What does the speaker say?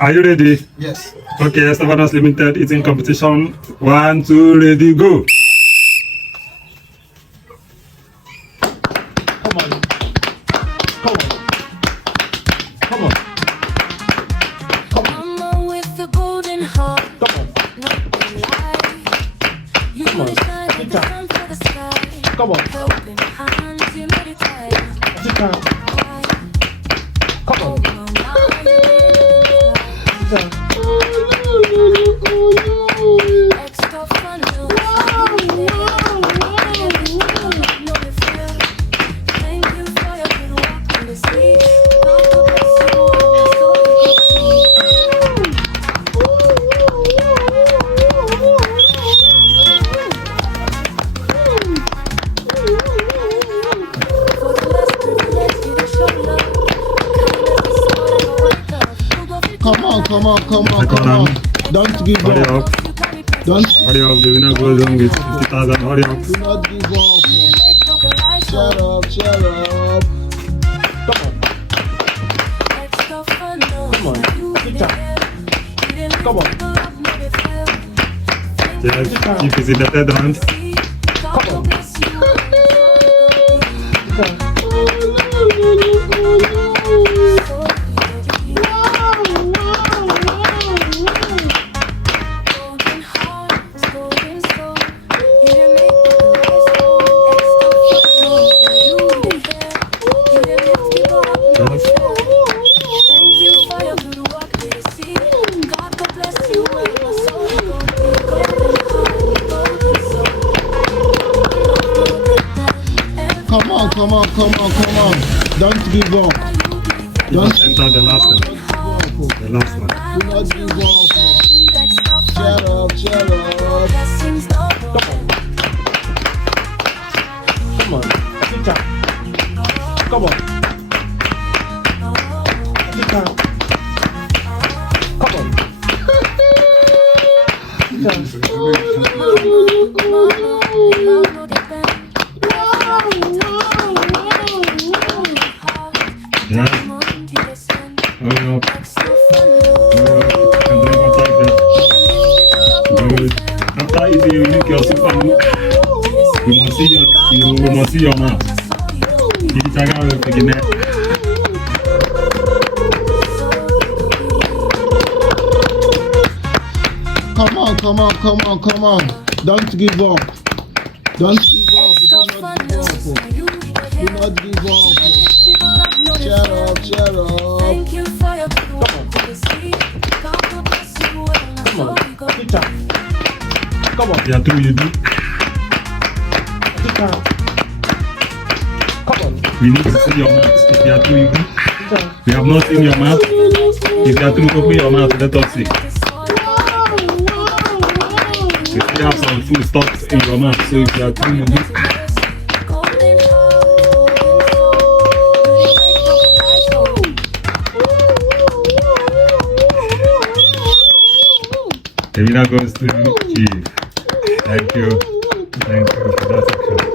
Are you ready? Yes. Okay, Estevanos Limited eating competition. 1, 2, ready, go. Come on. Come on. Come on. I'm on with the golden heart. Come on. Nothing like you Come on. shine like the sun for the sky. Come on. Open hands, you made it tight. Africa. Come on. Extra fun. Thank you for your good walk in the sea. Come on. Come on. Don't give Hurry up. up. Don't Hurry up. The winner goes home with 50,000. Hurry up. do not give up. Shut up. Shut up. Come on. Come on. Africa. Come on. Yes, Chief is in the third round. Come on. Come on. Don't give up. You must enter the last one. The last one. Do not give up. Shut up. Shut up. Come on. Africa. Come on. Africa. Come on. Yes. Hurry up. Good. After eating, you make your super look. We must see your mouth. You check out the neck. Come on. Don't give up. Don't give up. Do not give up. Shut up. Thank you for your good work in the sea. God bless you and Come on. so we go. Africa. Come on. You are through, you do. Africa. Come on. We need to see your mouth. If you are through, you do. Africa. We have not seen your mouth. If you are through, open your mouth. Let us see. You still have some food stuck in your mouth. So if you are through, you do. The winner goes to Chief. Thank you for that section.